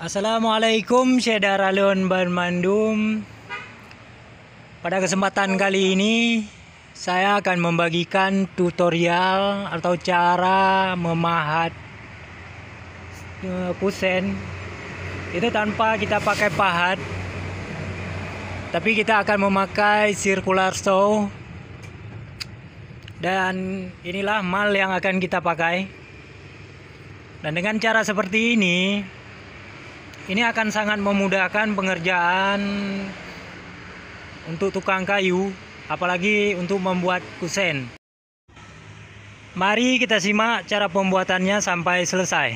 Assalamualaikum saudara leon Bandung. Pada kesempatan kali ini saya akan membagikan tutorial atau cara memahat kusen. Itu tanpa kita pakai pahat, tapi kita akan memakai circular saw. Dan inilah mal yang akan kita pakai. Dan dengan cara seperti ini akan sangat memudahkan pengerjaan untuk tukang kayu, apalagi untuk membuat kusen. Mari kita simak cara pembuatannya sampai selesai.